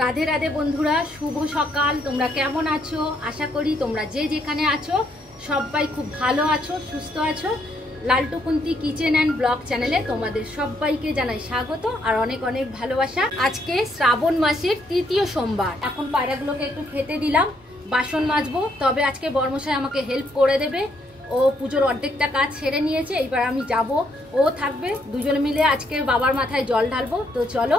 রাধে রাধে বন্ধুরা, শুভ সকাল। তোমরা কেমন আছো? আশা করি তোমরা যে যেখানে আছো সবাই খুব ভালো আছো, সুস্থ আছো। লালটু কুন্তি কিচেন অ্যান্ড ব্লগ চ্যানেলে তোমাদের সবাইকে জানাই স্বাগত আর অনেক অনেক ভালোবাসা। আজকে শ্রাবণ মাসের তৃতীয় সোমবার। এখন পায়রাগুলোকে একটু খেতে দিলাম, বাসন মাজবো। তবে আজকে বর্মশাই আমাকে হেল্প করে দেবে। ও পুজোর অর্ধেকটা কাজ সেরে নিয়েছে, এইবার আমি যাব, ও থাকবে, দুজনে মিলে আজকে বাবার মাথায় জল ঢালবো। তো চলো,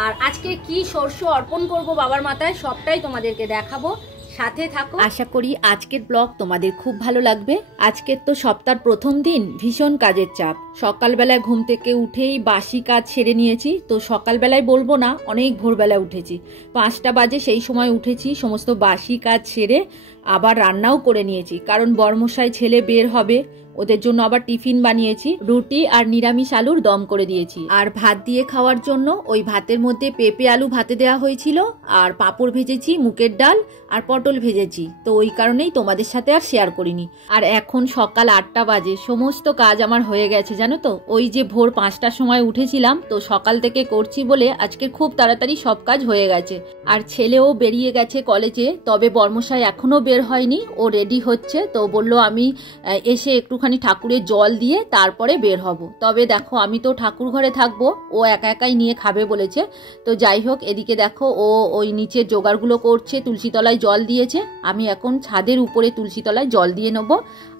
আর আজকে কি শস্য অর্পণ করব বাবার মাথায় সবটাই তোমাদেরকে দেখাবো, সাথে থাকো। আশা করি আজকের ব্লগ তোমাদের খুব ভালো লাগবে। আজকের তো সপ্তাহের প্রথম দিন, ভীষণ কাজের চাপ। সকালবেলায় ঘুম থেকে উঠেই বাসি কাজ সেরে নিয়েছি। তো সকালবেলায় বলবো না, অনেক ভোরবেলায় উঠেছি, 5টা বাজে সেই সময় উঠেছি। সমস্ত বাসি কাজ সেরে আবার রান্নাও করে নিয়েছি, কারণ বর্মশাই ছেলে বের হবে, ওদের জন্য আবার টিফিন বানিয়েছি। রুটি আর নিরামিষ আলুর দম করে দিয়েছি। আর ভাত দিয়ে খাওয়ার জন্য ওই ভাতের মধ্যে পেঁপে আলু ভাতে দেওয়া হয়েছিল, আর পাঁপড় ভেজেছি, মুগের ডাল আর পটল ভেজেছি। তো ওই কারণেই তোমাদের সাথে আর শেয়ার করিনি। আর এখন সকাল 8টা বাজে, সমস্ত কাজ আমার হয়ে গেছে জানো তো। ওই যে ভোর 5টার সময় উঠেছিলাম, তো সকাল থেকে করছি বলে আজকে খুব তাড়াতাড়ি সব কাজ হয়ে গেছে। আর ছেলেও বেরিয়ে গেছে কলেজে, তবে বর্মশাই এখনো বের হয়নি, ও রেডি হচ্ছে। তো বললো আমি এসে একটুখানি ঠাকুরের জল দিয়ে তারপরে বের হব। তবে দেখো, আমি তো ঠাকুর ঘরে থাকবো, ও একা একাই নিয়ে খাবে বলেছে। তো যাই হোক, এদিকে দেখো ও ওই নিচের জোগাড়গুলো করছে, তুলসীতলায় জল দিয়েছে। আমি এখন ছাদের উপরে তুলসীতলায় জল দিয়ে নেব।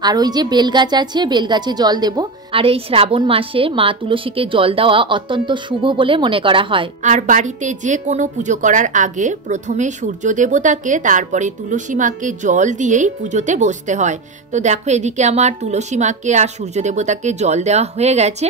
আর ওই যে বেলগাছ আছে, বেলগাছে জল দেব। আর এই শ্রাবণ মাসে মা তুলসীকে জল দেওয়া অত্যন্ত শুভ বলে মনে করা হয়। আর বাড়িতে যে কোনো পুজো করার আগে প্রথমে সূর্য দেবতাকে, তারপরে তুলসী মাকে জল দিয়েই পুজোতে বসতে হয়। তো দেখো, এদিকে আমার তুলসী মাকে আর সূর্য দেবতাকে জল দেওয়া হয়ে গেছে।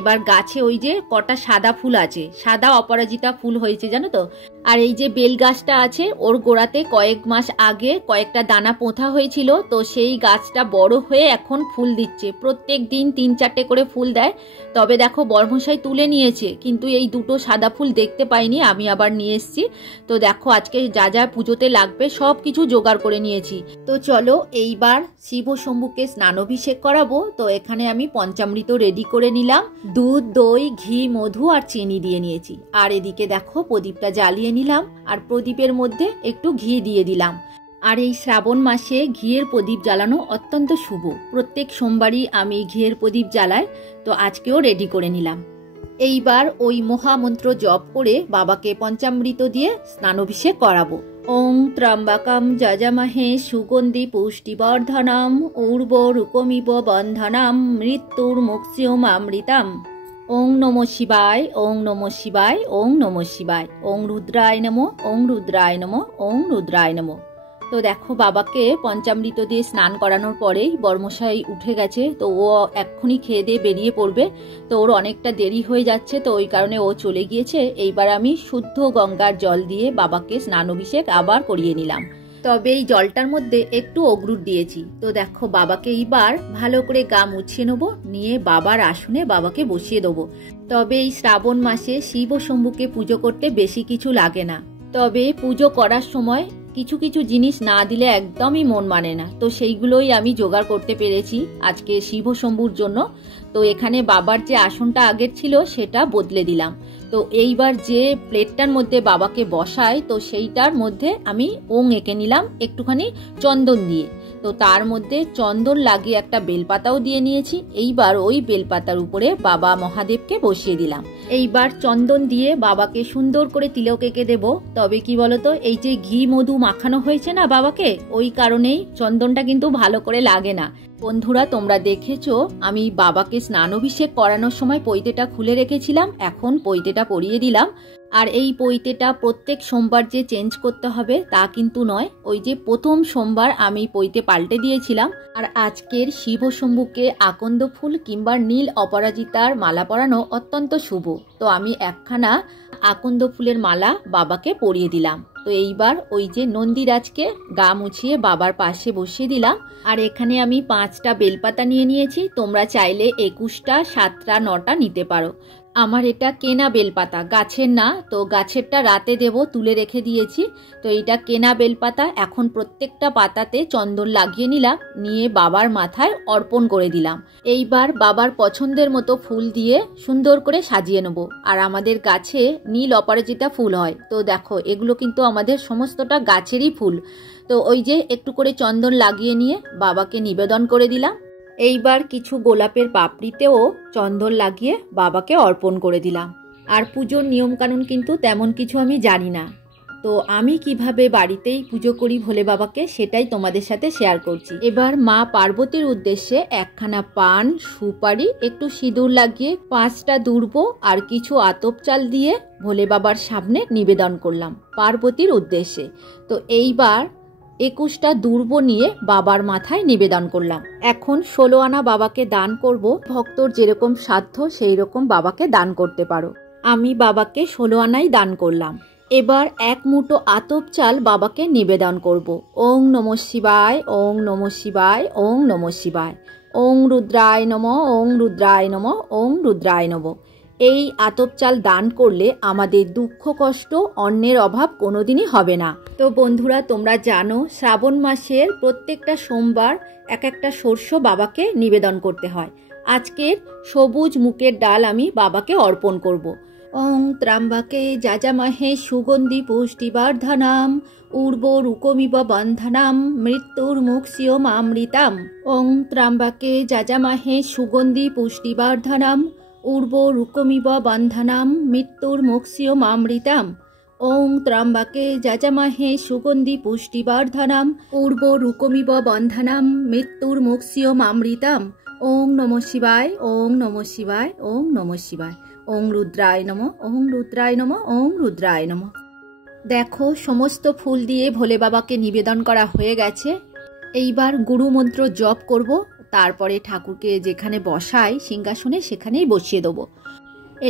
এবার গাছে ওই যে কটা সাদা ফুল আছে, সাদা অপরাজিতা ফুল হয়েছে জানো তো। আর এই যে বেল গাছটা আছে, ওর গোড়াতে কয়েক মাস আগে কয়েকটা দানা পোঁথা হয়েছিল। তো সেই গাছটা বড় হয়ে এখন ফুল দিচ্ছে, প্রত্যেক দিন 3-4টে করে ফুল দেয়। তবে দেখো, বর্মশাই তুলে নিয়েছে, কিন্তু এই দুটো সাদা ফুল দেখতে পাইনি, আমি আবার নিয়ে এসেছি। তো দেখো, আজকে যা যা পুজোতে লাগবে সব কিছু জোগাড় করে নিয়েছি। তো চলো, এইবার শিব শম্ভুকে স্নানাভিষেক করাবো। তো এখানে আমি পঞ্চামৃত রেডি করে নিলাম, দুধ, দই, ঘি, মধু আর চিনি দিয়ে নিয়েছি। আর এদিকে দেখো, প্রদীপটা জ্বালিয়ে নিলাম, আর প্রদীপের মধ্যে একটু ঘি দিয়ে দিলাম। আর এই শ্রাবণ মাসে ঘিয়ের প্রদীপ জ্বালানো অত্যন্ত শুভ। প্রত্যেক সোমবারই আমি ঘিয়ের প্রদীপ জ্বালাই, তো আজকেও রেডি করে নিলাম। এইবার ওই মহামন্ত্র জপ করে বাবাকে পঞ্চামৃত দিয়ে স্নানাভিষেক করাবো। ওং ত্রম্বকম যজামহে সুগন্ধি পুষ্টিবর্ধনম উর্বরুকমিব বন্ধনম মৃত্যুর মুক্ষিয়মামৃতম। ওং নমঃ শিবায়, ওং নমঃ শিবায়, ওং নমঃ শিবায়, ওং রুদ্রায় নমঃ, ওং রুদ্রায় নমঃ, ওং রুদ্রায় নমঃ। তো দেখো, বাবাকে পঞ্চামৃত দিয়ে স্নান করানোর পরেই বর্মশাই উঠে গেছে। তো ও এক্ষুনি খেয়ে দিয়ে বেরিয়ে পড়বে। তো ওর অনেকটা দেরি হয়ে যাচ্ছে, তো ওই কারণে ও চলে গিয়েছে। এইবার আমি শুদ্ধ গঙ্গার জল দিয়ে বাবাকে স্নানাভিষেক আবার করিয়ে নিলাম। তবে এই জলটার মধ্যে একটু অগরুট দিয়েছি। তো দেখো, বাবাকে এইবার ভালো করে গা মুছিয়ে নেবো, নিয়ে বাবার আসনে বাবাকে বসিয়ে দেবো। তবে এই শ্রাবণ মাসে শিব শম্ভুকে পুজো করতে বেশি কিছু লাগে না। তবে পুজো করার সময় কিছু কিছু জিনিস না দিলে একদমই মন মানে না। তো সেইগুলোই আমি জোগাড় করতে পেরেছি আজকে শিব শম্ভুর জন্য। তো এখানে বাবার যে আসনটা আগের ছিল সেটা বদলে দিলাম। তো এইবার যে প্লেটটার মধ্যে বাবাকে বসাই, তো সেইটার মধ্যে আমি ওং এঁকে নিলাম একটুখানি চন্দন দিয়ে। তো তার মধ্যে চন্দন লাগিয়ে একটা বেলপাতাও দিয়ে নিয়েছি। এইবার ওই বেলপাতার উপরে বাবা মহাদেবকে বসিয়ে দিলাম। এইবার চন্দন দিয়ে বাবাকে সুন্দর করে তিলক এঁকে দেব। তবে কি বলতো, এই যে ঘি মধু মাখানো হয়েছে না বাবাকে, ওই কারণেই চন্দনটা কিন্তু ভালো করে লাগে না। বন্ধুরা, তোমরা দেখেছো আমি বাবাকে স্নানাভিষেক করানোর সময় পৈতেটা খুলে রেখেছিলাম, এখন পৈতেটা পরিয়ে দিলাম। আর এই পৈতেটা প্রত্যেক সোমবার যে চেঞ্জ করতে হবে তা কিন্তু নয়। ওই যে প্রথম সোমবার আমি পৈতে পাল্টে দিয়েছিলাম। আর আজকের শিব শম্ভুকে আকন্দ ফুল কিংবা নীল অপরাজিতার মালা পরানো অত্যন্ত শুভ। তো আমি একখানা আকন্দ ফুলের মালা বাবাকে পরিয়ে দিলাম। তো এইবার ওই যে নন্দীরাজকে গা মুছিয়ে বাবার পাশে বসিয়ে দিলাম। আর এখানে আমি 5টা বেলপাতা নিয়ে নিয়েছি, তোমরা চাইলে 21টা, 7টা, 9টা নিতে পারো। আমার এটা কেনা বেলপাতা, গাছের না, তো গাছেরটা রাতে দেব, তুলে রেখে দিয়েছি। তো এইটা কেনা বেলপাতা। এখন প্রত্যেকটা পাতাতে চন্দন লাগিয়ে নিলাম, নিয়ে বাবার মাথায় অর্পণ করে দিলাম। এইবার বাবার পছন্দের মতো ফুল দিয়ে সুন্দর করে সাজিয়ে নেব। আর আমাদের গাছে নীল অপরাজিতা ফুল হয়, তো দেখো এগুলো কিন্তু আমাদের সমস্তটা গাছেরই ফুল। তো ওই যে একটু করে চন্দন লাগিয়ে নিয়ে বাবাকে নিবেদন করে দিলাম। এইবার কিছু গোলাপের পাপড়িতেও চন্দন লাগিয়ে বাবাকে অর্পণ করে দিলাম। আর পুজোর নিয়মকানুন কিন্তু তেমন কিছু আমি জানি না, তো আমি কিভাবে বাড়িতেই পুজো করি ভোলে বাবাকে সেটাই তোমাদের সাথে শেয়ার করছি। এবার মা পার্বতীর উদ্দেশ্যে একখানা পান, সুপারি, একটু সিঁদুর লাগিয়ে 5টা দুর্ব আর কিছু আতপ চাল দিয়ে ভোলে বাবার সামনে নিবেদন করলাম পার্বতীর উদ্দেশ্যে। তো এইবার 21টা দুর্ব নিয়ে বাবার মাথায় নিবেদন করলাম। এখন 16 আনা বাবাকে দান করব। ভক্তর যেরকম সাধ্য সেই রকম বাবাকে দান করতে পারো। আমি বাবাকে 16 আনাই দান করলাম। এবার 1 মুঠো আতপ চাল বাবাকে নিবেদন করব। ওং নমঃ শিবায়, ওং নমঃ শিবায়, ওং নমঃ শিবায়, ওং রুদ্রায় নমঃ, ওং রুদ্রায় নমঃ, ওং রুদ্রায় নমঃ। এই আতপ চাল দান করলে আমাদের দুঃখ কষ্ট অন্নের অভাব কোনোদিনই হবে না। তো বন্ধুরা, তোমরা জানো শ্রাবণ মাসের প্রত্যেকটা সোমবার এক একটা শস্য বাবাকে নিবেদন করতে হয়। আজকের সবুজ মুগের ডাল আমি বাবাকে অর্পণ করব। ওং ত্রাম্বাকে যাজামহে সুগন্ধি পুষ্টিবর্ধনম উর্বরুকমিব বন্ধনম মৃত্যুর মুক্ষিয়মামৃতাম। ওং ত্রাম্বাকে যাজামহে সুগন্ধি পুষ্টিবর্ধনম উর্বরুকমিব বন্ধনম মৃত্যুর মুক্ষিয়মামৃতাম। ওং ত্রাম্বাকে যাজামহে সুগন্ধি পুষ্টিবর্ধনম উর্বরুকমিব বন্ধনম মৃত্যুর মুক্ষিয়মামৃতাম। ওং নমঃ শিবায়, ওং নমঃ শিবায়, ওং নমঃ শিবায়, ওং রুদ্রায় নমঃ, ওং রুদ্রায় নমঃ, ওং রুদ্রায় নমঃ। দেখো সমস্ত ফুল দিয়ে ভোলে বাবাকে নিবেদন করা হয়ে গেছে। এইবার গুরু মন্ত্র জপ করব, তারপরে ঠাকুরকে যেখানে বসাই সিংহাসনে সেখানেই বসিয়ে দেবো।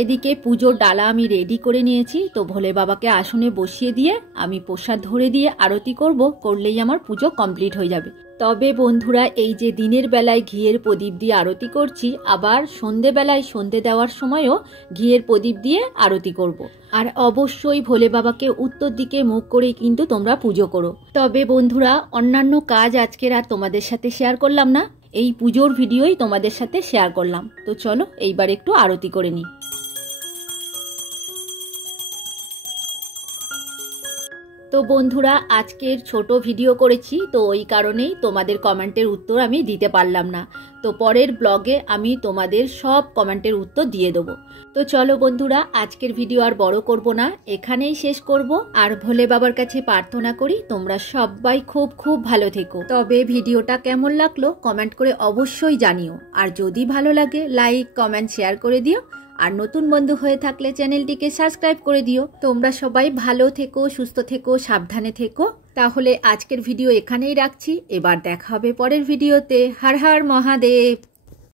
এদিকে পুজোর ডালা আমি রেডি করে নিয়েছি। তো ভোলে বাবাকে আসনে বসিয়ে দিয়ে আমি প্রসাদ ধরে দিয়ে আরতি করব, করলেই আমার পুজো কমপ্লিট হয়ে যাবে। তবে বন্ধুরা, এই যে দিনের বেলায় ঘিয়ের প্রদীপ দিয়ে আরতি করছি, আবার সন্ধেবেলায় সন্ধে দেওয়ার সময়ও ঘিয়ের প্রদীপ দিয়ে আরতি করব। আর অবশ্যই ভোলে বাবাকে উত্তর দিকে মুখ করেই কিন্তু তোমরা পুজো করো। তবে বন্ধুরা, অন্যান্য কাজ আজকের আর তোমাদের সাথে শেয়ার করলাম না, এই পুজোর ভিডিওই তোমাদের সাথে শেয়ার করলাম। তো চলো এইবার একটু আরতি করে নিই। তো বন্ধুরা, আজকের ছোট ভিডিও করেছি, তো ওই কারণেই তোমাদের কমেন্টের উত্তর আমি দিতে পারলাম না। তো পরের ব্লগে আমি তোমাদের সব কমেন্টের উত্তর দিয়ে দেবো। তো চলো বন্ধুরা, আজকের ভিডিও আর বড় করব না, এখানেই শেষ করব। আর ভোলে বাবার কাছে প্রার্থনা করি তোমরা সবাই খুব খুব ভালো থেকো। তবে ভিডিওটা কেমন লাগলো কমেন্ট করে অবশ্যই জানিও। আর যদি ভালো লাগে লাইক, কমেন্ট, শেয়ার করে দিও। আর নতুন বন্ধু হয়ে থাকলে চ্যানেলটিকে সাবস্ক্রাইব করে দিও। তোমরা সবাই ভালো থেকো, সুস্থ থেকো, সাবধানে থেকো। তাহলে আজকের ভিডিও এখানেই রাখছি। এবার দেখা হবে পরের ভিডিওতে। হর হর মহাদেব।